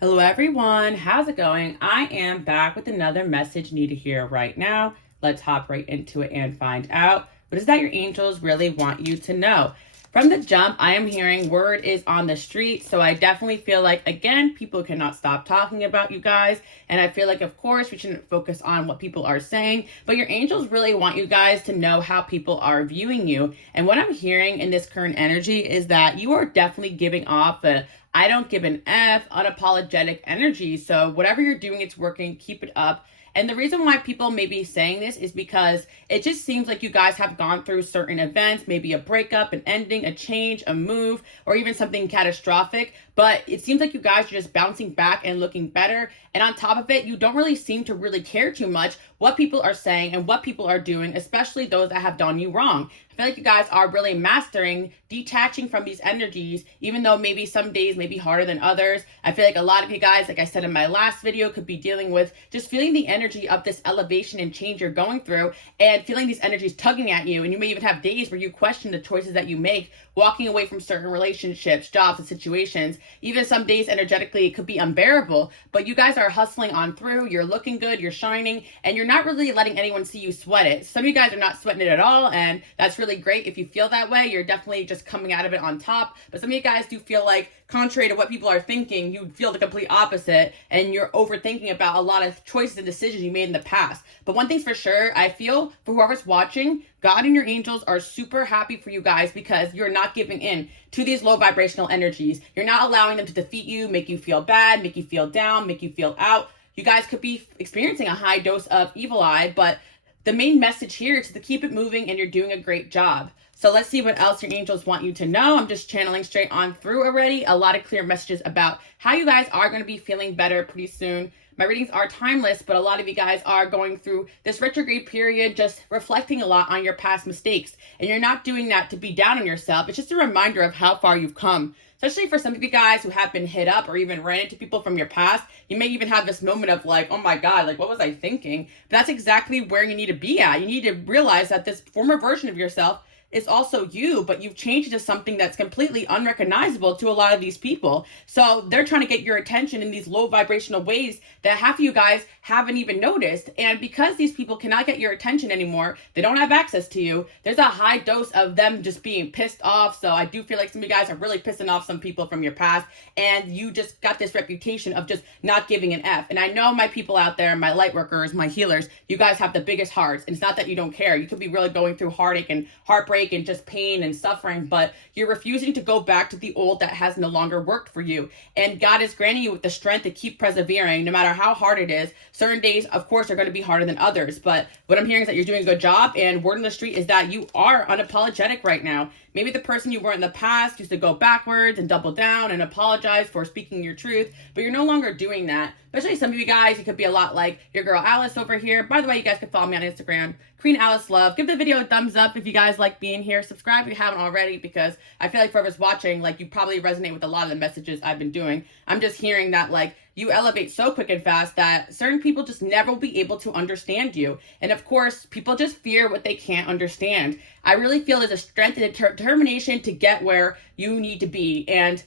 Hello everyone, how's it going? I am back with another message you need to hear right now. Let's hop right into it and find out what is that your angels really want you to know. From the jump, I am hearing word is on the street, so I definitely feel like, again, people cannot stop talking about you guys, and I feel like, of course, we shouldn't focus on what people are saying, but your angels really want you guys to know how people are viewing you, and what I'm hearing in this current energy is that you are definitely giving off a I don't give an F, unapologetic energy. So whatever you're doing, it's working. Keep it up. And the reason why people may be saying this is because it just seems like you guys have gone through certain events, maybe a breakup, an ending, a change, a move, or even something catastrophic. But it seems like you guys are just bouncing back and looking better. And on top of it, you don't really seem to really care too much what people are saying and what people are doing, especially those that have done you wrong. I feel like you guys are really mastering detaching from these energies, even though maybe some days may be harder than others. I feel like a lot of you guys, like I said in my last video, could be dealing with just feeling the energy of this elevation and change you're going through and feeling these energies tugging at you. And you may even have days where you question the choices that you make, walking away from certain relationships, jobs, and situations. Even some days energetically, it could be unbearable, but you guys are hustling on through. You're looking good, you're shining, and you're not really letting anyone see you sweat it. Some of you guys are not sweating it at all, and that's really great. If you feel that way, you're definitely just coming out of it on top. But some of you guys do feel like, contrary to what people are thinking, you feel the complete opposite, and you're overthinking about a lot of choices and decisions you made in the past. But one thing's for sure, I feel for whoever's watching, God and your angels are super happy for you guys because you're not giving in to these low vibrational energies. You're not allowing them to defeat you, make you feel bad, make you feel down, make you feel out. You guys could be experiencing a high dose of evil eye, but the main message here is to keep it moving and you're doing a great job. So let's see what else your angels want you to know. I'm just channeling straight on through already. A lot of clear messages about how you guys are going to be feeling better pretty soon. My readings are timeless, but a lot of you guys are going through this retrograde period, just reflecting a lot on your past mistakes. And you're not doing that to be down on yourself. It's just a reminder of how far you've come. Especially for some of you guys who have been hit up or even ran into people from your past, you may even have this moment of like, oh my God, like what was I thinking? But that's exactly where you need to be at. You need to realize that this former version of yourself is also you, but you've changed into something that's completely unrecognizable to a lot of these people. So they're trying to get your attention in these low vibrational ways that half of you guys haven't even noticed. And because these people cannot get your attention anymore, they don't have access to you, there's a high dose of them just being pissed off. So I do feel like some of you guys are really pissing off some people from your past, and you just got this reputation of just not giving an F. And I know my people out there, my light workers, my healers, you guys have the biggest hearts. And it's not that you don't care. You could be really going through heartache and heartbreak and just pain and suffering, but you're refusing to go back to the old that has no longer worked for you. And God is granting you with the strength to keep persevering no matter how hard it is. Certain days, of course, are going to be harder than others, but what I'm hearing is that you're doing a good job, and word on the street is that you are unapologetic right now. Maybe the person you were in the past used to go backwards and double down and apologize for speaking your truth, but you're no longer doing that. Especially some of you guys, you could be a lot like your girl Alice over here. By the way, you guys can follow me on Instagram, Queen Alice Love. Give the video a thumbs up if you guys like being here. Subscribe if you haven't already, because I feel like for whoever's watching, like you probably resonate with a lot of the messages I've been doing. I'm just hearing that like you elevate so quick and fast that certain people just never will be able to understand you. And of course, people just fear what they can't understand. I really feel there's a strength and determination to get where you need to be. And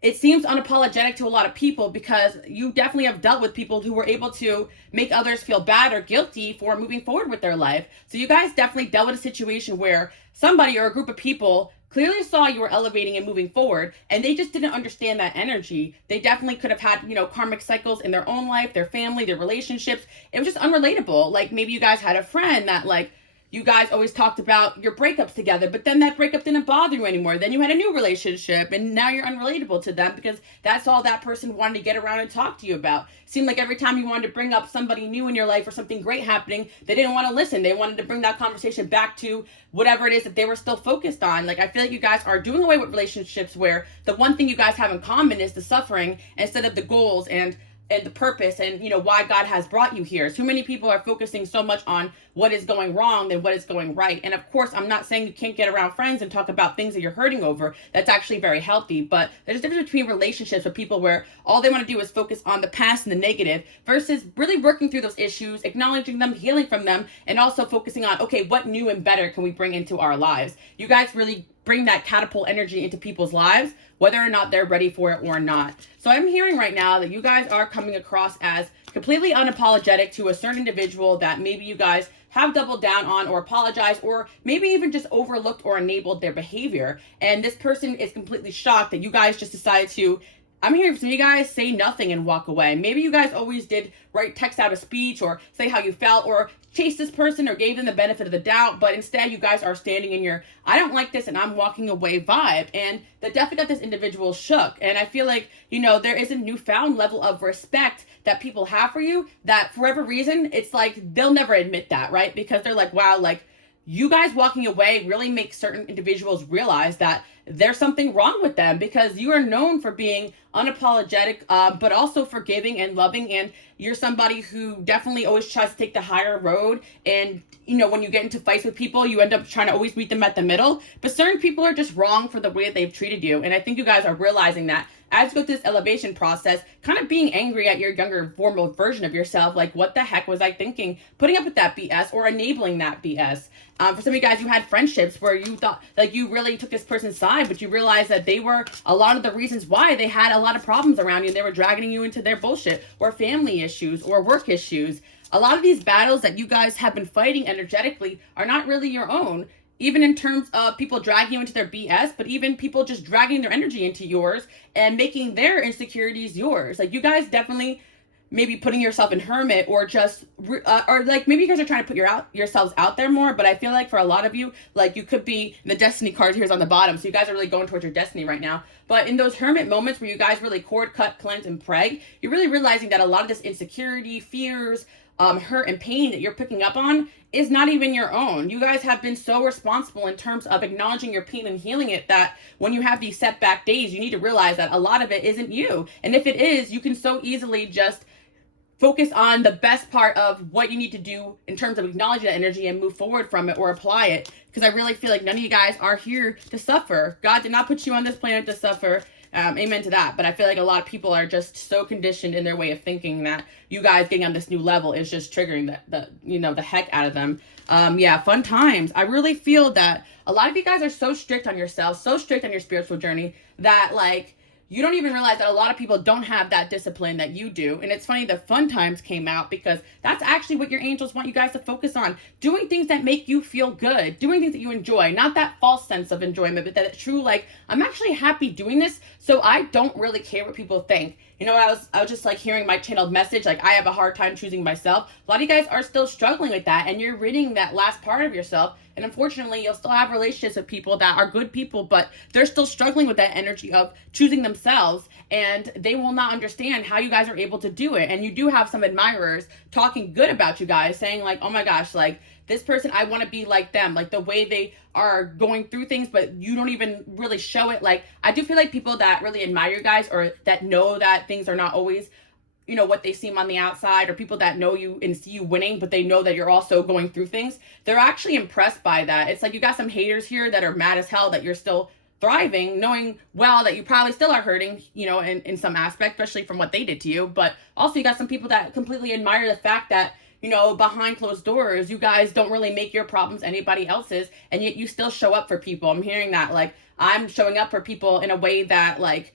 it seems unapologetic to a lot of people because you definitely have dealt with people who were able to make others feel bad or guilty for moving forward with their life. So you guys definitely dealt with a situation where somebody or a group of people clearly saw you were elevating and moving forward, and they just didn't understand that energy. They definitely could have had, karmic cycles in their own life, their family, their relationships. It was just unrelatable. Like maybe you guys had a friend that you guys always talked about your breakups together, but then that breakup didn't bother you anymore. Then you had a new relationship, and now you're unrelatable to them because that's all that person wanted to get around and talk to you about. It seemed like every time you wanted to bring up somebody new in your life or something great happening, they didn't want to listen. They wanted to bring that conversation back to whatever it is that they were still focused on. Like I feel like you guys are doing away with relationships where the one thing you guys have in common is the suffering instead of the goals and the purpose and why God has brought you here. Too many people are focusing so much on what is going wrong than what is going right. And of course, I'm not saying you can't get around friends and talk about things that you're hurting over. That's actually very healthy. But there's a difference between relationships with people where all they want to do is focus on the past and the negative versus really working through those issues, acknowledging them, healing from them, and also focusing on, okay, what new and better can we bring into our lives? You guys really bring that catapult energy into people's lives, whether or not they're ready for it or not. So I'm hearing right now that you guys are coming across as completely unapologetic to a certain individual that maybe you guys have doubled down on or apologized, or maybe even just overlooked or enabled their behavior. And this person is completely shocked that you guys just decided to, I'm hearing from you guys, say nothing and walk away. Maybe you guys always did write text out a speech or say how you felt or chase this person or gave them the benefit of the doubt, but instead you guys are standing in your I don't like this and I'm walking away vibe. And that definitely got this individual shook. And I feel like, you know, there is a newfound level of respect that people have for you that for whatever reason, it's like they'll never admit that, right? Because they're like, wow, like you guys walking away really makes certain individuals realize that there's something wrong with them, because you are known for being unapologetic, but also forgiving and loving. And you're somebody who definitely always tries to take the higher road. And, you know, when you get into fights with people, you end up trying to always meet them at the middle. But certain people are just wrong for the way that they've treated you. And I think you guys are realizing that as you go through this elevation process, kind of being angry at your younger formal version of yourself, like, what the heck was I thinking? Putting up with that BS or enabling that BS. For some of you guys, you had friendships where you thought, like, you really took this person's side, but you realized that they were a lot of the reasons why they had a lot of problems around you. They were dragging you into their bullshit or family issues or work issues. A lot of these battles that you guys have been fighting energetically are not really your own. Even in terms of people dragging you into their BS, but even people just dragging their energy into yours and making their insecurities yours. Like, you guys definitely maybe putting yourself in hermit, or just, or like maybe you guys are trying to put yourselves out there more. But I feel like for a lot of you, like, you could be, the destiny card here is on the bottom. So you guys are really going towards your destiny right now. But in those hermit moments where you guys really cord, cut, cleanse, and pray, you're really realizing that a lot of this insecurity, fears, hurt and pain that you're picking up on is not even your own. You guys have been so responsible in terms of acknowledging your pain and healing it, that when you have these setback days, you need to realize that a lot of it isn't you. And if it is, you can so easily just focus on the best part of what you need to do in terms of acknowledging that energy and move forward from it or apply it. Because I really feel like none of you guys are here to suffer. God did not put you on this planet to suffer. Amen to that. But I feel like a lot of people are just so conditioned in their way of thinking that you guys getting on this new level is just triggering the heck out of them. Yeah, fun times. I really feel that a lot of you guys are so strict on yourselves, so strict on your spiritual journey, that like you don't even realize that a lot of people don't have that discipline that you do. And it's funny the fun times came out, because that's actually what your angels want you guys to focus on. Doing things that make you feel good. Doing things that you enjoy. Not that false sense of enjoyment, but that true, like, I'm actually happy doing this, so I don't really care what people think. You know, I was just like hearing my channeled message, like, I have a hard time choosing myself. A lot of you guys are still struggling with that, and you're ridding that last part of yourself. And unfortunately, you'll still have relationships with people that are good people, but they're still struggling with that energy of choosing themselves, and they will not understand how you guys are able to do it. And you do have some admirers talking good about you guys, saying like, oh my gosh, like, this person, I want to be like them, like the way they are going through things, but you don't even really show it. Like, I do feel like people that really admire you guys, or that know that things are not always, you know, what they seem on the outside, or people that know you and see you winning, but they know that you're also going through things, they're actually impressed by that. It's like you got some haters here that are mad as hell that you're still thriving, knowing well that you probably still are hurting, you know, in some aspect, especially from what they did to you. But also you got some people that completely admire the fact that, you know, behind closed doors, you guys don't really make your problems anybody else's, and yet you still show up for people. I'm hearing that, like, I'm showing up for people in a way that, like,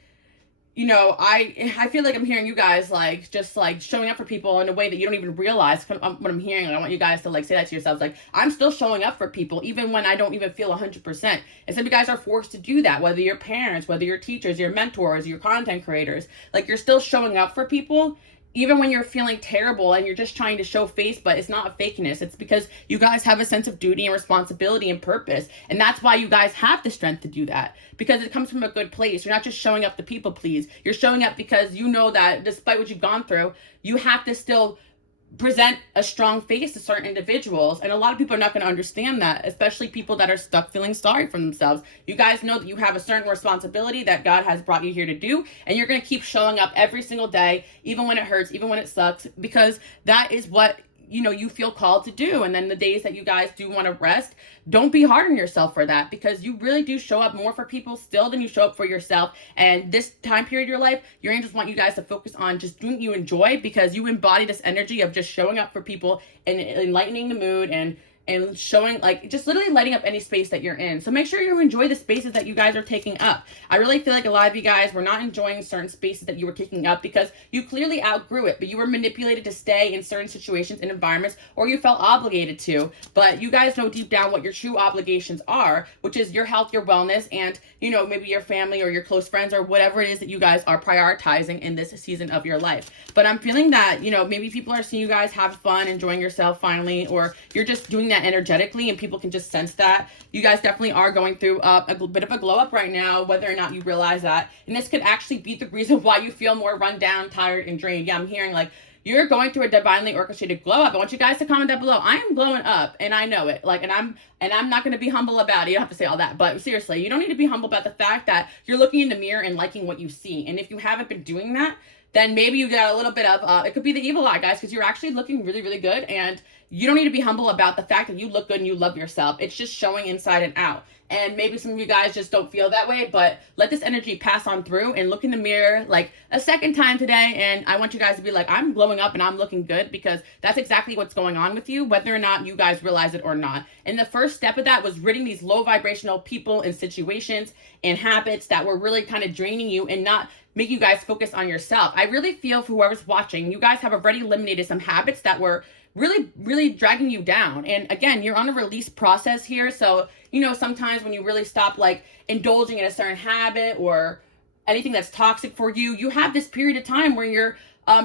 you know, I feel like I'm hearing you guys, like, just, like, showing up for people in a way that you don't even realize what I'm hearing. Like, I want you guys to, like, say that to yourselves. Like, I'm still showing up for people, even when I don't even feel 100%. And some of you guys are forced to do that, whether you're parents, whether you're teachers, your mentors, your content creators. Like, you're still showing up for people, even when you're feeling terrible and you're just trying to show face, but it's not a fakeness. It's because you guys have a sense of duty and responsibility and purpose. And that's why you guys have the strength to do that, because it comes from a good place. You're not just showing up to people please. You're showing up because you know that despite what you've gone through, you have to still present a strong face to certain individuals. And a lot of people are not going to understand that, especially people that are stuck feeling sorry for themselves. You guys know that you have a certain responsibility that God has brought you here to do, and you're going to keep showing up every single day, even when it hurts, even when it sucks, because that is what, you know, you feel called to do. And then the days that you guys do want to rest, don't be hard on yourself for that, because you really do show up more for people still than you show up for yourself. And this time period of your life, your angels want you guys to focus on just doing what you enjoy, because you embody this energy of just showing up for people and enlightening the mood and and showing, like, just literally lighting up any space that you're in. So make sure you enjoy the spaces that you guys are taking up. I really feel like a lot of you guys were not enjoying certain spaces that you were taking up because you clearly outgrew it, but you were manipulated to stay in certain situations and environments, or you felt obligated to. But you guys know deep down what your true obligations are, which is your health, your wellness, and, you know, maybe your family or your close friends or whatever it is that you guys are prioritizing in this season of your life. But I'm feeling that, you know, maybe people are seeing you guys have fun, enjoying yourself finally, or you're just doing that energetically and people can just sense that. You guys definitely are going through a bit of a glow up right now, whether or not you realize that. And this could actually be the reason why you feel more run down, tired, and drained. Yeah, I'm hearing like you're going through a divinely orchestrated glow up. I want you guys to comment down below. I am glowing up and I know it. Like, and I'm not going to be humble about it. You don't have to say all that, but seriously, you don't need to be humble about the fact that you're looking in the mirror and liking what you see. And if you haven't been doing that, then maybe you got a little bit of, it could be the evil eye, guys, because you're actually looking really, really good. And you don't need to be humble about the fact that you look good and you love yourself. It's just showing inside and out. And maybe some of you guys just don't feel that way, but let this energy pass on through and look in the mirror like a second time today. And I want you guys to be like, I'm glowing up and I'm looking good, because that's exactly what's going on with you, whether or not you guys realize it or not. And the first step of that was ridding these low vibrational people and situations and habits that were really kind of draining you and not make you guys focus on yourself. I really feel for whoever's watching, you guys have already eliminated some habits that were really, really dragging you down. And again, you're on a release process here. So, you know, sometimes when you really stop like indulging in a certain habit or anything that's toxic for you, you have this period of time where you're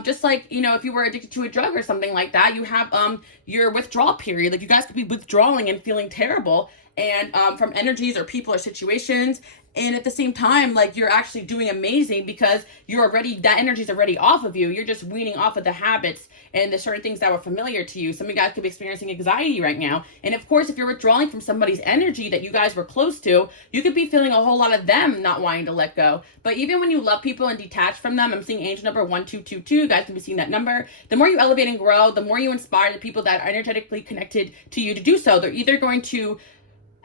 just like, you know, if you were addicted to a drug or something like that, you have your withdrawal period. Like, you guys could be withdrawing and feeling terrible and from energies or people or situations. And at the same time, like, you're actually doing amazing because you're already, that energy's already off of you. You're just weaning off of the habits and the certain things that were familiar to you. Some of you guys could be experiencing anxiety right now. And of course, if you're withdrawing from somebody's energy that you guys were close to, you could be feeling a whole lot of them not wanting to let go. But even when you love people and detach from them, I'm seeing angel number 1222. You guys can be seeing that number. The more you elevate and grow, the more you inspire the people that are energetically connected to you to do so. They're either going to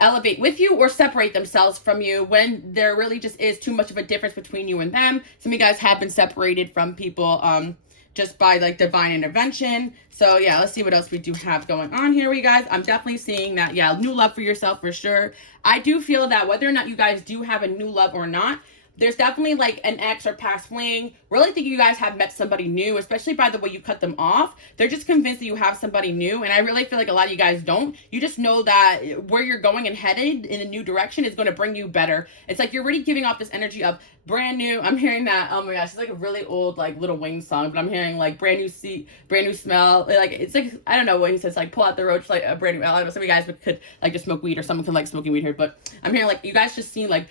elevate with you or separate themselves from you when there really just is too much of a difference between you and them. Some of you guys have been separated from people just by like divine intervention. So yeah, let's see what else we do have going on here, you guys. I'm definitely seeing that, yeah, new love for yourself for sure. I do feel that whether or not you guys do have a new love or not, there's definitely like an ex or past fling. Really think you guys have met somebody new, especially by the way you cut them off. They're just convinced that you have somebody new. And I really feel like a lot of you guys don't. You just know that where you're going and headed in a new direction is going to bring you better. It's like you're already giving off this energy of brand new. I'm hearing that, oh my gosh, it's like a really old like Lil Wayne song, but I'm hearing like brand new seat, brand new smell. Like, it's like, I don't know what he says, like pull out the roach, like a brand new, I don't know, some of you guys could like just smoke weed, or someone could like smoking weed here, but I'm hearing like you guys just seem like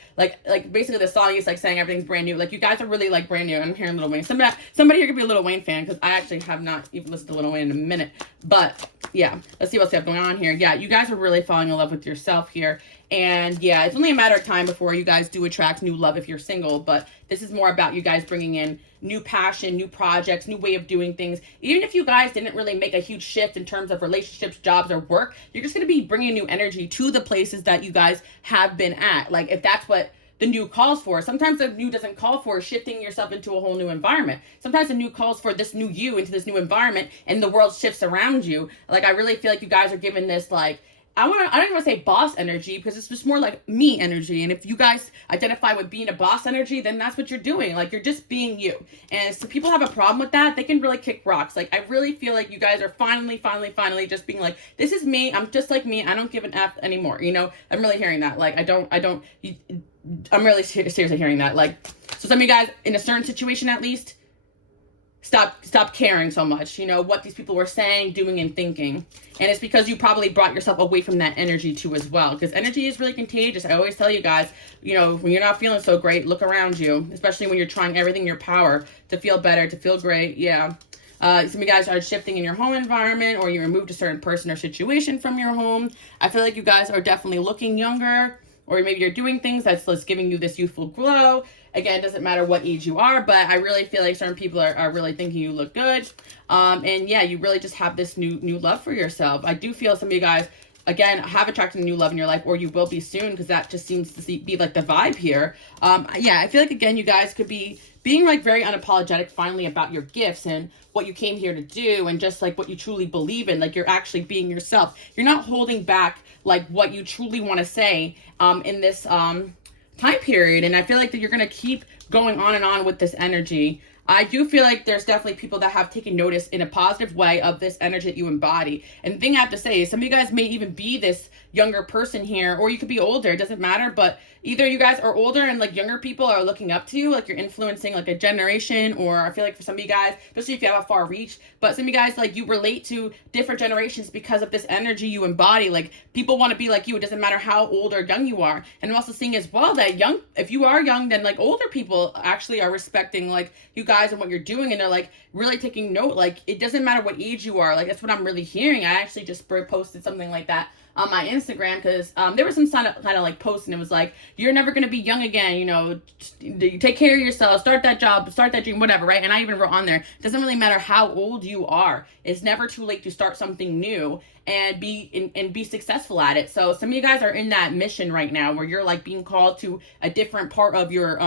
basically the song is like saying everything's brand new. Like, you guys are really like brand new. I'm hearing Lil Wayne. Somebody here could be a Lil Wayne fan, because I actually have not even listened to Lil Wayne in a minute. But yeah, let's see what's going on here. Yeah, you guys are really falling in love with yourself here. And yeah, it's only a matter of time before you guys do attract new love if you're single. But this is more about you guys bringing in new passion, new projects, new way of doing things. Even if you guys didn't really make a huge shift in terms of relationships, jobs, or work, you're just going to be bringing new energy to the places that you guys have been at. Like, if that's what the new calls for. Sometimes the new doesn't call for shifting yourself into a whole new environment. Sometimes the new calls for this new you into this new environment, and the world shifts around you. Like, I really feel like you guys are given this, like, I don't even want to say boss energy, because it's just more like me energy. And if you guys identify with being a boss energy, then that's what you're doing. Like, you're just being you. And so people have a problem with that, they can really kick rocks. Like, I really feel like you guys are finally just being like, this is me. I'm just like me. I don't give an F anymore. You know, I'm really hearing that. Like, I'm really seriously hearing that. Like, so some of you guys in a certain situation, at least, stop caring so much, you know, what these people were saying, doing, and thinking. And it's because you probably brought yourself away from that energy too as well, because energy is really contagious. I always tell you guys, you know, when you're not feeling so great, look around you, especially when you're trying everything in your power to feel better, to feel great. Yeah. Some of you guys are shifting in your home environment, or you removed a certain person or situation from your home. I feel like you guys are definitely looking younger, or maybe you're doing things that's giving you this youthful glow. Again, it doesn't matter what age you are, but I really feel like certain people are really thinking you look good. And yeah, you really just have this new love for yourself. I do feel some of you guys, again, have attracted a new love in your life, or you will be soon, because that just seems to be like the vibe here. Yeah, I feel like, again, you guys could be being like very unapologetic finally about your gifts and what you came here to do and just like what you truly believe in. Like you're actually being yourself. You're not holding back like what you truly want to say in this time period. And I feel like that you're going to keep going on and on with this energy. I do feel like there's definitely people that have taken notice in a positive way of this energy that you embody. And the thing I have to say is some of you guys may even be this younger person here, or you could be older, it doesn't matter, but either you guys are older and like younger people are looking up to you, like you're influencing like a generation, or I feel like for some of you guys, especially if you have a far reach, but some of you guys, like you relate to different generations because of this energy you embody. Like people want to be like you. It doesn't matter how old or young you are. And I'm also seeing as well that if you are young, then like older people actually are respecting like you guys and what you're doing, and they're like really taking note. Like it doesn't matter what age you are. Like that's what I'm really hearing. I actually just posted something like that on my Instagram because there was some kind of like post, and it was like, you're never going to be young again, you know, take care of yourself, start that job, start that dream, whatever, right? And I even wrote on there, it doesn't really matter how old you are. It's never too late to start something new and be successful at it. So some of you guys are in that mission right now where you're like being called to a different part of your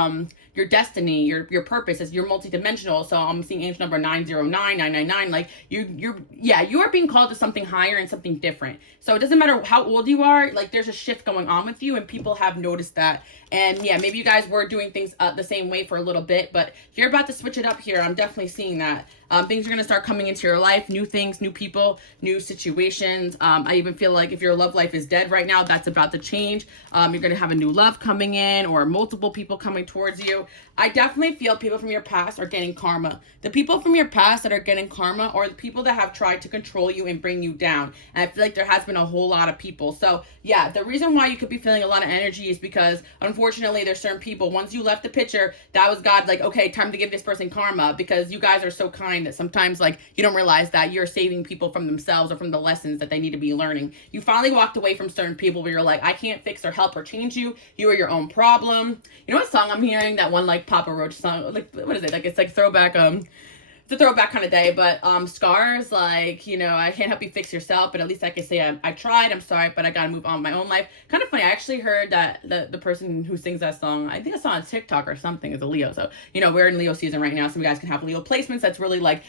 destiny, your purpose, as you're multidimensional. So I'm seeing angel number 909, like you are being called to something higher and something different. So it doesn't matter how old you are, like there's a shift going on with you, and people have noticed that. And yeah, maybe you guys were doing things the same way for a little bit, but you're about to switch it up here. I'm definitely seeing that. Things are going to start coming into your life, new things, new people, new situations. I even feel like if your love life is dead right now, that's about to change. You're going to have a new love coming in, or multiple people coming towards you. I definitely feel people from your past are getting karma. The people from your past that are getting karma are the people that have tried to control you and bring you down. And I feel like there has been a whole lot of people. So yeah, the reason why you could be feeling a lot of energy is because unfortunately there's certain people, once you left the picture, that was God like, okay, time to give this person karma, because you guys are so kind that sometimes like you don't realize that you're saving people from themselves or from the lessons that they need to be learning. You finally walked away from certain people where you're like, I can't fix or help or change you. You are your own problem. You know what song I'm hearing? That one like Papa Roach song, like what is it? Like it's like throwback, it's a throwback kind of day, but Scars, like, you know, I can't help you fix yourself, but at least I can say I tried, I'm sorry, but I gotta move on with my own life. Kind of funny, I actually heard that the person who sings that song, I think I saw on TikTok or something, is a Leo. So, you know, we're in Leo season right now, so you guys can have Leo placements. That's really like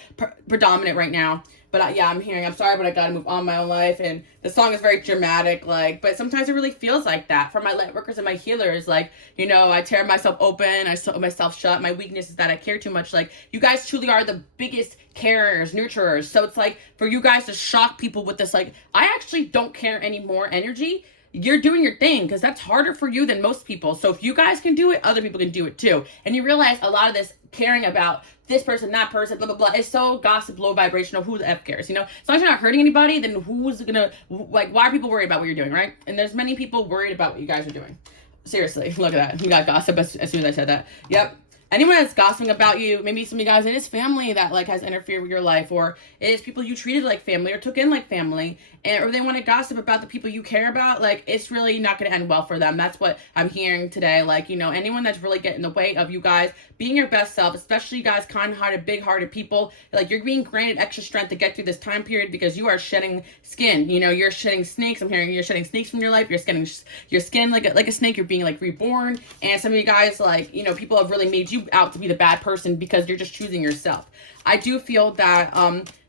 predominant right now. But yeah, I'm hearing, I'm sorry, but I gotta move on my own life. And the song is very dramatic, like, but sometimes it really feels like that. For my light workers and my healers, like, you know, I tear myself open, I sew myself shut. My weakness is that I care too much. Like, you guys truly are the biggest carers, nurturers. So it's like, for you guys to shock people with this, like, I actually don't care anymore energy, you're doing your thing, because that's harder for you than most people. So if you guys can do it, other people can do it too. And you realize a lot of this caring about this person, that person, blah, blah, blah, it's so gossip, low vibrational. Who the F cares? You know, as long as you're not hurting anybody, then who's gonna, like, why are people worried about what you're doing, right? And there's many people worried about what you guys are doing. Seriously, look at that. You got gossip as soon as I said that. Yep. Anyone that's gossiping about you, maybe some of you guys, it is family that like has interfered with your life, or it is people you treated like family or took in like family, and or they want to gossip about the people you care about. Like, it's really not going to end well for them. That's what I'm hearing today. Like, you know, anyone that's really getting in the way of you guys being your best self, especially you guys kind-hearted, big-hearted people, like, you're being granted extra strength to get through this time period because you are shedding skin. You know, you're shedding snakes. I'm hearing you're shedding snakes from your life. You're shedding your skin like a snake. You're being like reborn. And some of you guys, like, you know, people have really made you out to be the bad person because you're just choosing yourself. I do feel that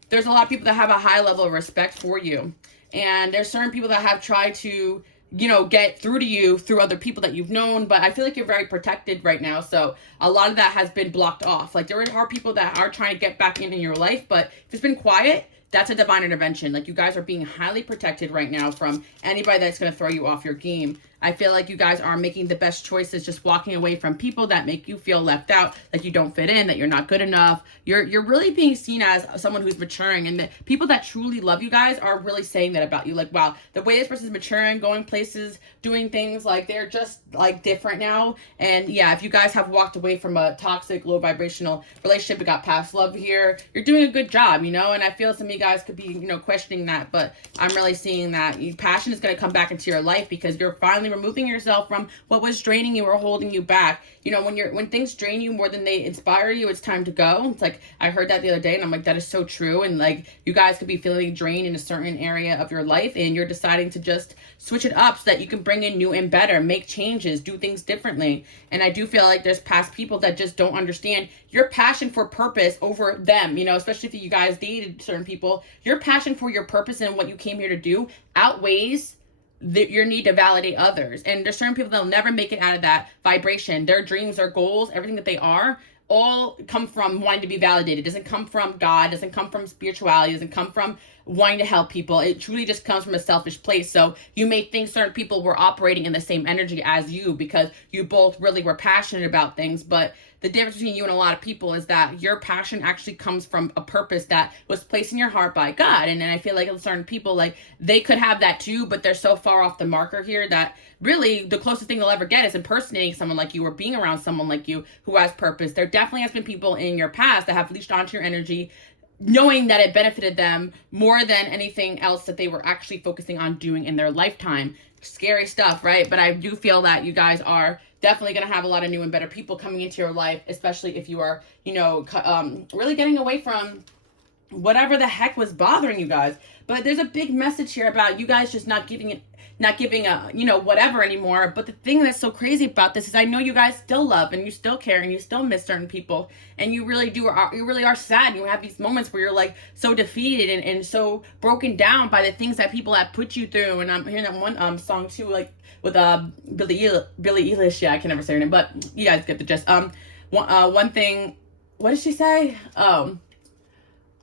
there's a lot of people that have a high level of respect for you, and there's certain people that have tried to, you know, get through to you through other people that you've known, but I feel like you're very protected right now, so a lot of that has been blocked off. Like, there are people that are trying to get back in your life, but if it's been quiet, that's a divine intervention. Like, you guys are being highly protected right now from anybody that's going to throw you off your game. I feel like you guys are making the best choices, just walking away from people that make you feel left out, like you don't fit in, that you're not good enough. You're really being seen as someone who's maturing, and the people that truly love you guys are really saying that about you. Like, wow, the way this person's maturing, going places, doing things, like, they're just like different now. And yeah, if you guys have walked away from a toxic, low vibrational relationship and got past love here, you're doing a good job, you know. And I feel some of you guys could be, you know, questioning that, but I'm really seeing that passion is going to come back into your life because you're finally removing yourself from what was draining you or holding you back. You know, when things drain you more than they inspire you, it's time to go. It's like, I heard that the other day and I'm like, that is so true. And like, you guys could be feeling drained in a certain area of your life and you're deciding to just switch it up so that you can bring in new and better, make changes, do things differently. And I do feel like there's past people that just don't understand your passion for purpose over them, you know, especially if you guys dated certain people. Your passion for your purpose and what you came here to do outweighs your need to validate others. And there's certain people that'll never make it out of that vibration. Their dreams, their goals, everything that they are, all come from wanting to be validated. It doesn't come from God, doesn't come from spirituality, doesn't come from wanting to help people. It truly just comes from a selfish place. So you may think certain people were operating in the same energy as you because you both really were passionate about things, but the difference between you and a lot of people is that your passion actually comes from a purpose that was placed in your heart by God. And then I feel like certain people, like, they could have that too, but they're so far off the marker here that really the closest thing they'll ever get is impersonating someone like you or being around someone like you who has purpose. There definitely has been people in your past that have leached onto your energy, knowing that it benefited them more than anything else that they were actually focusing on doing in their lifetime. Scary stuff, right? But I do feel that you guys are definitely going to have a lot of new and better people coming into your life, especially if you are, you know, really getting away from whatever the heck was bothering you guys. But there's a big message here about you guys just not giving a, you know, whatever anymore. But the thing that's so crazy about this is I know you guys still love and you still care and you still miss certain people, and you really do, you really are sad. You have these moments where you're like so defeated and so broken down by the things that people have put you through. And I'm hearing that one song too, like with Billie Eilish. Yeah, I can never say her name, but you guys get the gist. One thing, what did she say?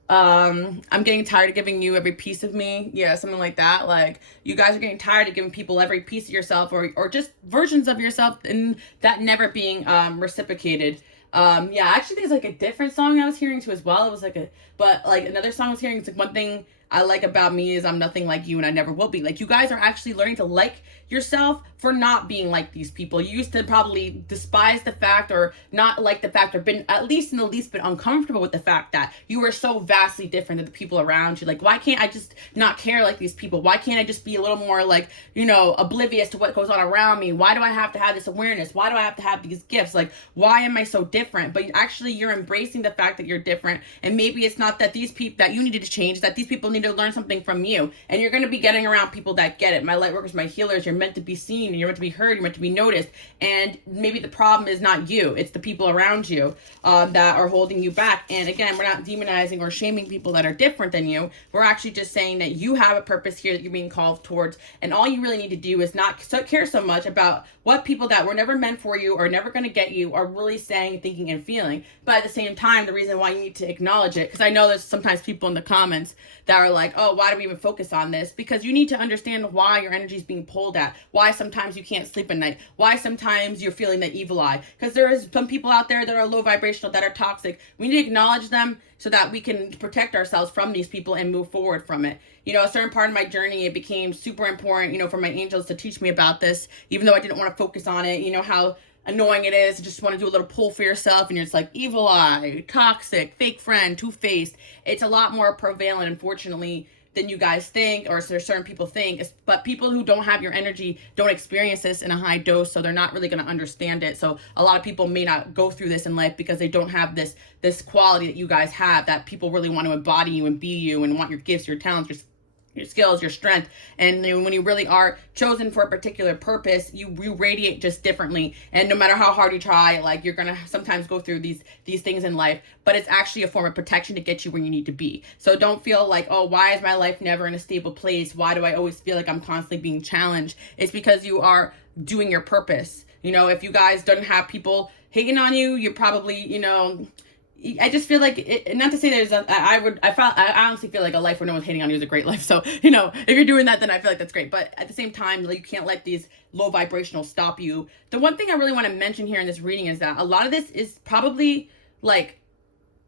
I'm getting tired of giving you every piece of me. Yeah, something like that. Like, you guys are getting tired of giving people every piece of yourself or just versions of yourself and that never being reciprocated. Yeah, I actually think it's like a different song I was hearing too as well. It was like but like another song I was hearing, it's like, one thing I like about me is I'm nothing like you and I never will be. Like, you guys are actually learning to like yourself for not being like these people. You used to probably despise the fact or not like the fact or been at least in the least bit uncomfortable with the fact that you were so vastly different than the people around you. Like, why can't I just not care like these people? Why can't I just be a little more like, you know, oblivious to what goes on around me? Why do I have to have this awareness? Why do I have to have these gifts? Like, why am I so different? But actually you're embracing the fact that you're different, and maybe it's not that these people that you needed to change, that these people need to learn something from you, and you're going to be getting around people that get it. My light workers, my healers, you're meant to be seen, and you're meant to be heard, you're meant to be noticed. And maybe the problem is not you, it's the people around you that are holding you back. And again, we're not demonizing or shaming people that are different than you. We're actually just saying that you have a purpose here that you're being called towards, and all you really need to do is not care so much about what people that were never meant for you or never going to get you are really saying, thinking, and feeling. But at the same time, the reason why you need to acknowledge it, because I know there's sometimes people in the comments that are like, oh, why do we even focus on this? Because you need to understand why your energy is being pulled at, why sometimes you can't sleep at night, why sometimes you're feeling the evil eye, because there is some people out there that are low vibrational, that are toxic. We need to acknowledge them so that we can protect ourselves from these people and move forward from it. You know, a certain part of my journey, it became super important, you know, for my angels to teach me about this, even though I didn't want to focus on it. You know how annoying it is to just want to do a little pull for yourself, and you're just like, evil eye, toxic, fake friend, two-faced. It's a lot more prevalent, unfortunately, than you guys think, or certain people think. But people who don't have your energy don't experience this in a high dose, so they're not really going to understand it. So a lot of people may not go through this in life because they don't have this quality that you guys have, that people really want to embody you and be you and want your gifts, your talents, your skills, your strength. And when you really are chosen for a particular purpose, you radiate just differently. And no matter how hard you try, like, you're gonna sometimes go through these things in life, but it's actually a form of protection to get you where you need to be. So don't feel like, oh, why is my life never in a stable place? Why do I always feel like I'm constantly being challenged? It's because you are doing your purpose. You know, if you guys don't have people hating on you, you're probably, you know, I just feel like, not to say I honestly feel like a life where no one's hating on you is a great life. So, you know, if you're doing that, then I feel like that's great. But at the same time, like, you can't let these low vibrational stop you. The one thing I really want to mention here in this reading is that a lot of this is probably like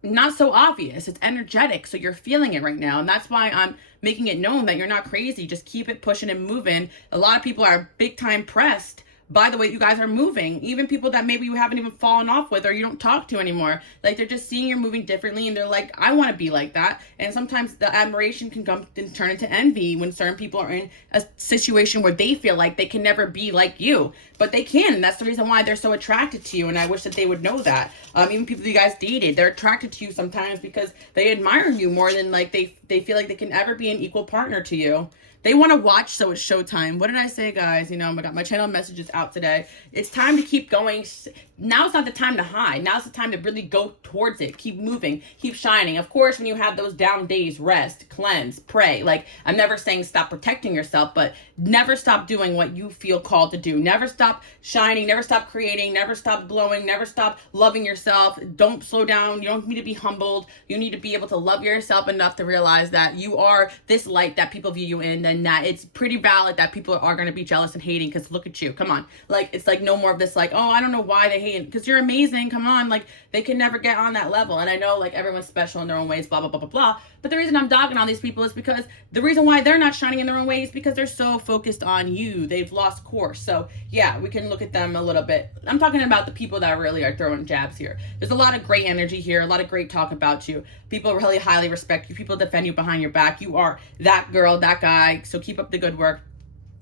not so obvious. It's energetic. So you're feeling it right now. And that's why I'm making it known that you're not crazy. Just keep it pushing and moving. A lot of people are big time pressed by the way you guys are moving. Even people that maybe you haven't even fallen off with or you don't talk to anymore, like they're just seeing you're moving differently and they're like, I want to be like that. And sometimes the admiration can come and turn into envy when certain people are in a situation where they feel like they can never be like you, but they can. And that's the reason why they're so attracted to you. And I wish that they would know that. Even people you guys dated, they're attracted to you sometimes because they admire you more than like they feel like they can ever be an equal partner to you. They want to watch, so it's showtime. What did I say, guys? You know, I got my channel messages out today. It's time to keep going. Now it's not the time to hide. Now it's the time to really go towards it. Keep moving. Keep shining. Of course, when you have those down days, rest, cleanse, pray. Like, I'm never saying stop protecting yourself, but never stop doing what you feel called to do. Never stop shining. Never stop creating. Never stop glowing. Never stop loving yourself. Don't slow down. You don't need to be humbled. You need to be able to love yourself enough to realize that you are this light that people view you in, and that it's pretty valid that people are going to be jealous and hating, because look at you. Come on. Like, it's like no more of this like, oh, I don't know why they hate, because you're amazing. Come on. Like, they can never get on that level. And I know like everyone's special in their own ways, blah, blah, blah, blah, blah. But the reason I'm dogging all these people is because the reason why they're not shining in their own ways is because they're so focused on you. They've lost course. So yeah, we can look at them a little bit. I'm talking about the people that really are throwing jabs here. There's a lot of great energy here, a lot of great talk about you. People really highly respect you. People defend you behind your back. You are that girl, that guy. So keep up the good work.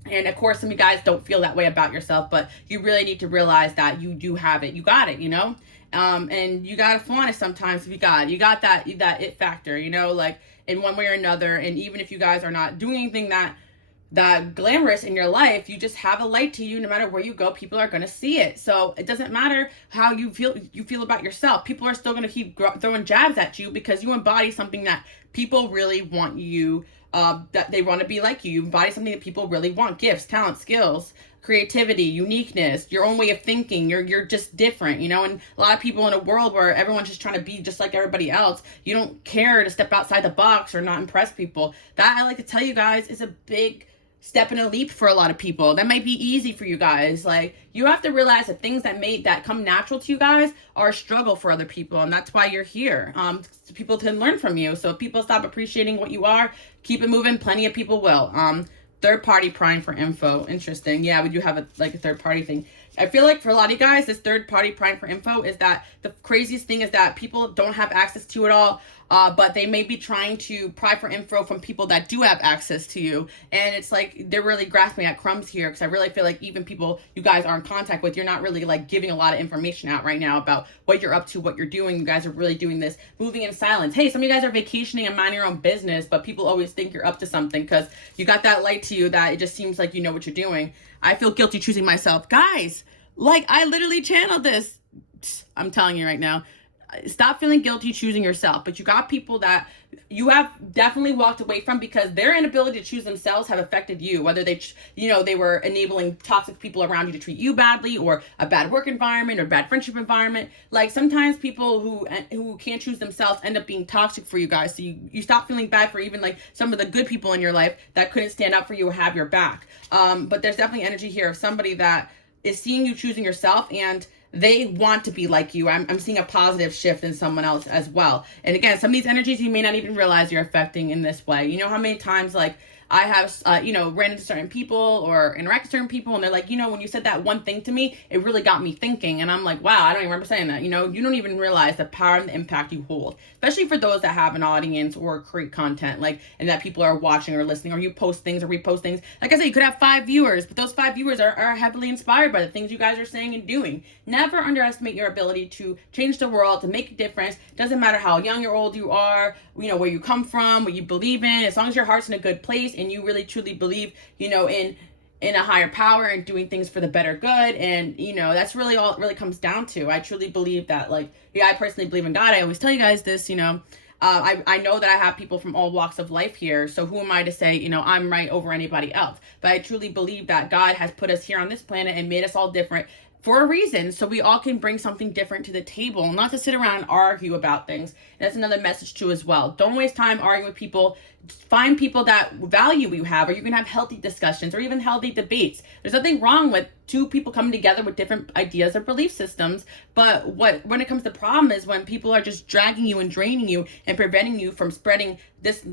And of course, some of you guys don't feel that way about yourself, but you really need to realize that you do have it. You got it, you know? And you got to flaunt it sometimes if you got that it factor, you know, like in one way or another. And even if you guys are not doing anything that glamorous in your life, you just have a light to you. No matter where you go, people are going to see it. So it doesn't matter how you feel about yourself. People are still going to keep throwing jabs at you because you embody something that people really want you, that they want to be like you. You embody something that people really want: gifts, talent, skills, creativity, uniqueness, your own way of thinking. You're just different, you know. And a lot of people in a world where everyone's just trying to be just like everybody else, you don't care to step outside the box or not impress people. That, I like to tell you guys, is a big step and a leap for a lot of people. That might be easy for you guys. Like, you have to realize that things that come natural to you guys are a struggle for other people, and that's why you're here. So people can learn from you. So if people stop appreciating what you are, keep it moving. Plenty of people will. Third party prying for info. Interesting. Yeah, we do have a third party thing. I feel like for a lot of you guys, this third party prying for info is that the craziest thing is that people don't have access to it all. But they may be trying to pry for info from people that do have access to you. And it's like they're really grasping at crumbs here, because I really feel like even people you guys are in contact with, you're not really like giving a lot of information out right now about what you're up to, what you're doing. You guys are really doing this, moving in silence. Hey, some of you guys are vacationing and minding your own business, but people always think you're up to something because you got that light to you that it just seems like you know what you're doing. I feel guilty choosing myself. Guys, like, I literally channeled this. I'm telling you right now. Stop feeling guilty choosing yourself. But you got people that you have definitely walked away from because their inability to choose themselves have affected you. Whether they were enabling toxic people around you to treat you badly, or a bad work environment or bad friendship environment. Like, sometimes people who can't choose themselves end up being toxic for you guys. So you stop feeling bad for even like some of the good people in your life that couldn't stand up for you or have your back. But there's definitely energy here of somebody that is seeing you choosing yourself, and they want to be like you. I'm seeing a positive shift in someone else as well. And again, some of these energies you may not even realize you're affecting in this way. You know how many times like I have, ran into certain people or interacted with certain people, and they're like, when you said that one thing to me, it really got me thinking. And I'm like, wow, I don't even remember saying that. You don't even realize the power and the impact you hold, especially for those that have an audience or create content, like, and that people are watching or listening, or you post things or repost things. Like I said, you could have 5 viewers, but those 5 viewers are heavily inspired by the things you guys are saying and doing. Never underestimate your ability to change the world, to make a difference. Doesn't matter how young or old you are, where you come from, what you believe in, as long as your heart's in a good place and you really truly believe, in a higher power and doing things for the better good. And, that's really all it really comes down to. I truly believe that, I personally believe in God. I always tell you guys this, I know that I have people from all walks of life here. So who am I to say, I'm right over anybody else? But I truly believe that God has put us here on this planet and made us all different for a reason, so we all can bring something different to the table, not to sit around and argue about things. And that's another message too as well. Don't waste time arguing with people. Find people that value you have, or you can have healthy discussions or even healthy debates. There's nothing wrong with two people coming together with different ideas or belief systems. But when it comes to problem is when people are just dragging you and draining you and preventing you from spreading this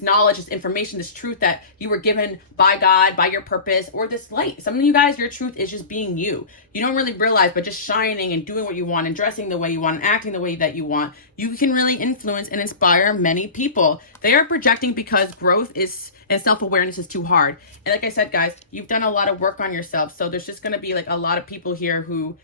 knowledge, this information, this truth that you were given by God, by your purpose, or this light. Some of you guys, your truth is just being you. You don't really realize, but just shining and doing what you want and dressing the way you want and acting the way that you want, you can really influence and inspire many people. They are projecting because growth is and self-awareness is too hard. And like I said, guys, you've done a lot of work on yourself. So there's just going to be like a lot of people here who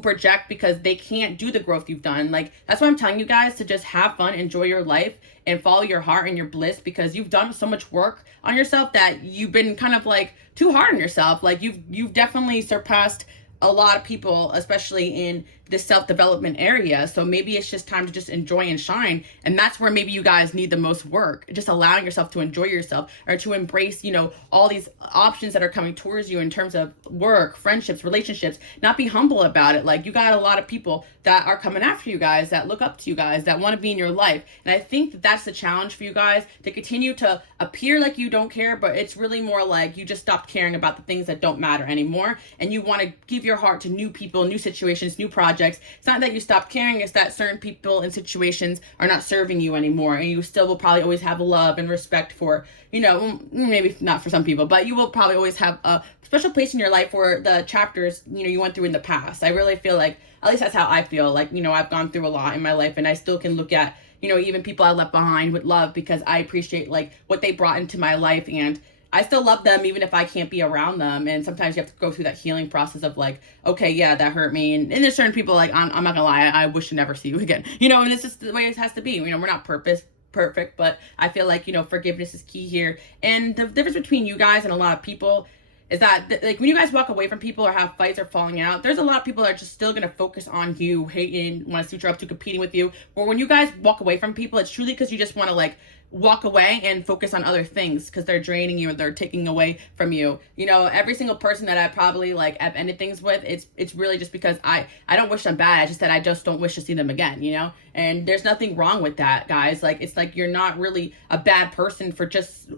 project because they can't do the growth you've done. Like, that's why I'm telling you guys to just have fun, enjoy your life, and follow your heart and your bliss, because you've done so much work on yourself that you've been kind of like too hard on yourself. Like, you've definitely surpassed a lot of people, especially in this self-development area. So maybe it's just time to just enjoy and shine. And that's where maybe you guys need the most work, just allowing yourself to enjoy yourself, or to embrace, you know, all these options that are coming towards you in terms of work, friendships, relationships. Not be humble about it. Like, you got a lot of people that are coming after you guys, that look up to you guys, that want to be in your life. And I think that that's the challenge for you guys, to continue to appear like you don't care, but it's really more like you just stopped caring about the things that don't matter anymore. And you want to give your heart to new people, new situations, new projects. It's not that you stopped caring, it's that certain people and situations are not serving you anymore, and you still will probably always have love and respect for, you know, maybe not for some people, but you will probably always have a special place in your life for the chapters, you know, you went through in the past. I really feel like, at least that's how I feel. Like, you know, I've gone through a lot in my life, and I still can look at, you know, even people I left behind with love, because I appreciate like what they brought into my life, and I still love them even if I can't be around them. And sometimes you have to go through that healing process of like, okay, yeah, that hurt me. And there's certain people, like, I'm not gonna lie, I wish to never see you again. You know, and it's just the way it has to be. You know, we're not perfect, but I feel like, you know, forgiveness is key here. And the difference between you guys and a lot of people is that, like, when you guys walk away from people or have fights or falling out, there's a lot of people that are just still going to focus on you, hating, want to see what you're up to, competing with you. Or when you guys walk away from people, it's truly because you just want to, like, walk away and focus on other things because they're draining you or they're taking away from you. You know, every single person that I probably, like, have ended things with, it's really just because I don't wish them bad. I just said I just don't wish to see them again, you know? And there's nothing wrong with that, guys. Like, it's like you're not really a bad person for just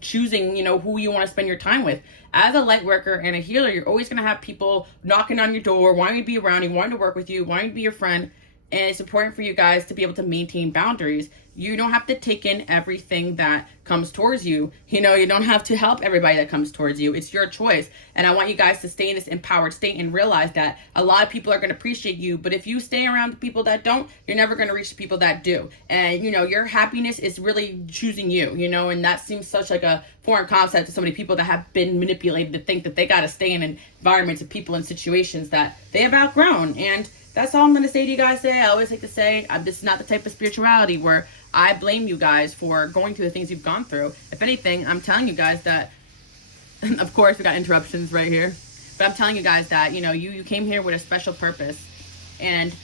choosing, you know, who you want to spend your time with. As a light worker and a healer, you're always going to have people knocking on your door, wanting to be around you, wanting to work with you, wanting to be your friend. And it's important for you guys to be able to maintain boundaries. You don't have to take in everything that comes towards you. You know, you don't have to help everybody that comes towards you. It's your choice. And I want you guys to stay in this empowered state and realize that a lot of people are going to appreciate you. But if you stay around the people that don't, you're never going to reach the people that do. And, you know, your happiness is really choosing you, you know, and that seems such like a foreign concept to so many people that have been manipulated to think that they got to stay in environments of people and situations that they have outgrown. And that's all I'm going to say to you guys today. I always like to say, this is not the type of spirituality where I blame you guys for going through the things you've gone through. If anything, I'm telling you guys that, of course, we got interruptions right here, but I'm telling you guys that, you know, you came here with a special purpose, and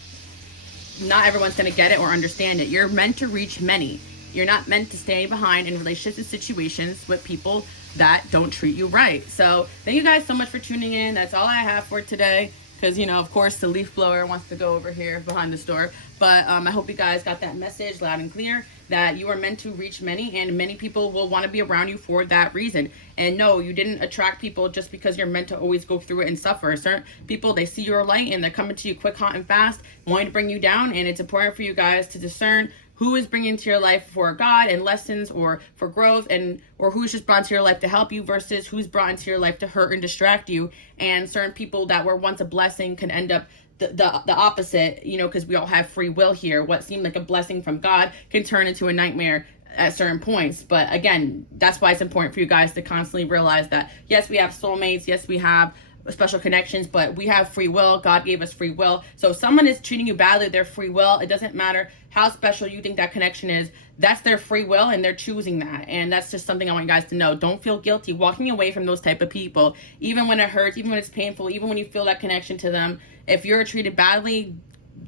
not everyone's going to get it or understand it. You're meant to reach many. You're not meant to stay behind in relationships and situations with people that don't treat you right. So thank you guys so much for tuning in. That's all I have for today. Because, you know, of course, the leaf blower wants to go over here behind the store. But I hope you guys got that message loud and clear, that you are meant to reach many, and many people will want to be around you for that reason. And no, you didn't attract people just because you're meant to always go through it and suffer. Certain people, they see your light and they're coming to you quick, hot, and fast, wanting to bring you down. And it's important for you guys to discern who is bringing into your life for God and lessons or for growth, and or who's just brought into your life to help you versus who's brought into your life to hurt and distract you. And certain people that were once a blessing can end up the opposite, you know, because we all have free will here. What seemed like a blessing from God can turn into a nightmare at certain points. But again, that's why it's important for you guys to constantly realize that, yes, we have soulmates, yes, we have special connections, but we have free will. God gave us free will. So if someone is treating you badly, their free will, it doesn't matter how special you think that connection is, that's their free will and they're choosing that. And that's just something I want you guys to know. Don't feel guilty walking away from those type of people, even when it hurts, even when it's painful, even when you feel that connection to them. If you're treated badly,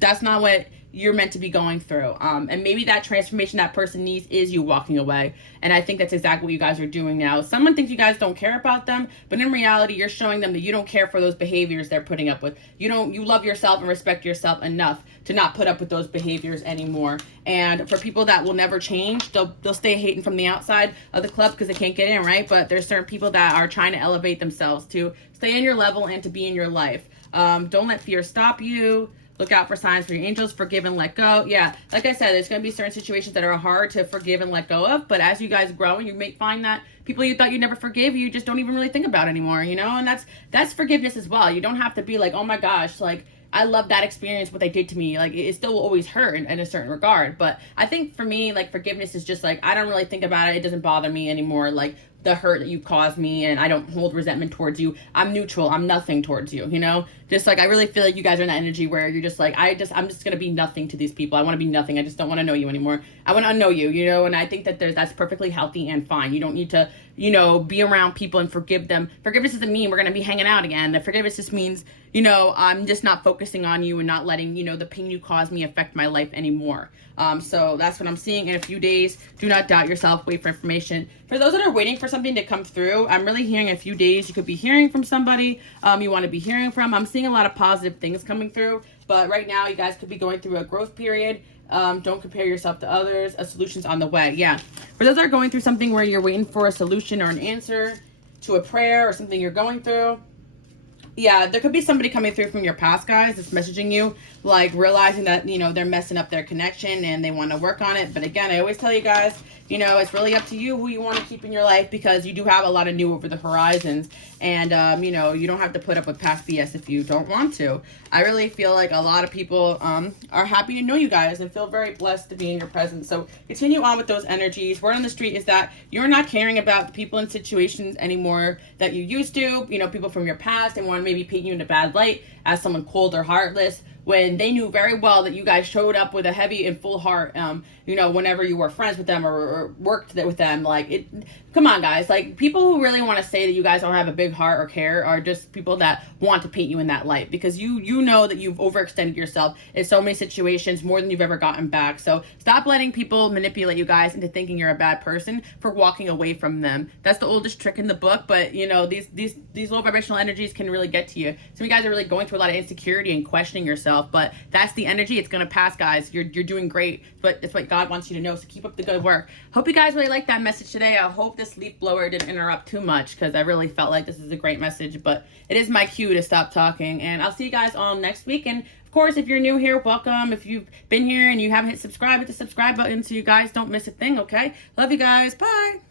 that's not what you're meant to be going through. And maybe that transformation that person needs is you walking away. And I think that's exactly what you guys are doing now. Someone thinks you guys don't care about them, but in reality, you're showing them that you don't care for those behaviors they're putting up with. You love yourself and respect yourself enough to not put up with those behaviors anymore. And for people that will never change, they'll stay hating from the outside of the club because they can't get in, right? But there's certain people that are trying to elevate themselves to stay in your level and to be in your life. Don't let fear stop you. Look out for signs for your angels. Forgive and let go. Yeah, like I said, there's going to be certain situations that are hard to forgive and let go of. But as you guys grow, you may find that people you thought you'd never forgive, you just don't even really think about anymore, you know? And that's forgiveness as well. You don't have to be like, oh my gosh, like, I love that experience, what they did to me. Like, it still will always hurt in a certain regard. But I think for me, like, forgiveness is just like, I don't really think about it. It doesn't bother me anymore. Like, the hurt that you caused me, and I don't hold resentment towards you. I'm neutral. I'm nothing towards you, you know? Just like, I really feel like you guys are in that energy where you're just like, I'm just going to be nothing to these people. I want to be nothing. I just don't want to know you anymore. I want to unknow you, you know? And I think that that's perfectly healthy and fine. You don't need to, you know, be around people and forgive them. Forgiveness doesn't mean we're going to be hanging out again. Forgiveness just means, you know, I'm just not focusing on you and not letting, you know, the pain you caused me affect my life anymore. So that's what I'm seeing in a few days. Do not doubt yourself. Wait for information. For those that are waiting for something to come through, I'm really hearing a few days. You could be hearing from somebody you want to be hearing from. I'm seeing a lot of positive things coming through. But right now, you guys could be going through a growth period. Don't compare yourself to others. A solution's on the way. Yeah. For those that are going through something where you're waiting for a solution or an answer to a prayer or something you're going through, yeah, there could be somebody coming through from your past, guys, that's messaging you, like realizing that, you know, they're messing up their connection and they want to work on it. But again, I always tell you guys, you know, it's really up to you who you want to keep in your life, because you do have a lot of new over the horizons. And, you know, you don't have to put up with past BS if you don't want to. I really feel like a lot of people are happy to know you guys and feel very blessed to be in your presence. So continue on with those energies. Word on the street is that you're not caring about the people and situations anymore that you used to. You know, people from your past and want to maybe paint you in a bad light as someone cold or heartless, when they knew very well that you guys showed up with a heavy and full heart, you know, whenever you were friends with them or worked with them. Like, come on, guys. Like, people who really want to say that you guys don't have a big heart or care are just people that want to paint you in that light, because you know that you've overextended yourself in so many situations, more than you've ever gotten back. So stop letting people manipulate you guys into thinking you're a bad person for walking away from them. That's the oldest trick in the book, but, you know, these low vibrational energies can really get to you. So you guys are really going through a lot of insecurity and questioning yourself, but that's the energy. It's going to pass, guys. You're doing great, but it's what God wants you to know. So keep up the good work. Hope you guys really liked that message today. I hope this leaf blower didn't interrupt too much, because I really felt like this is a great message, but it is my cue to stop talking. And I'll see you guys all next week. And of course, if you're new here, welcome. If you've been here and you haven't hit subscribe, hit the subscribe button so you guys don't miss a thing, okay? Love you guys. Bye.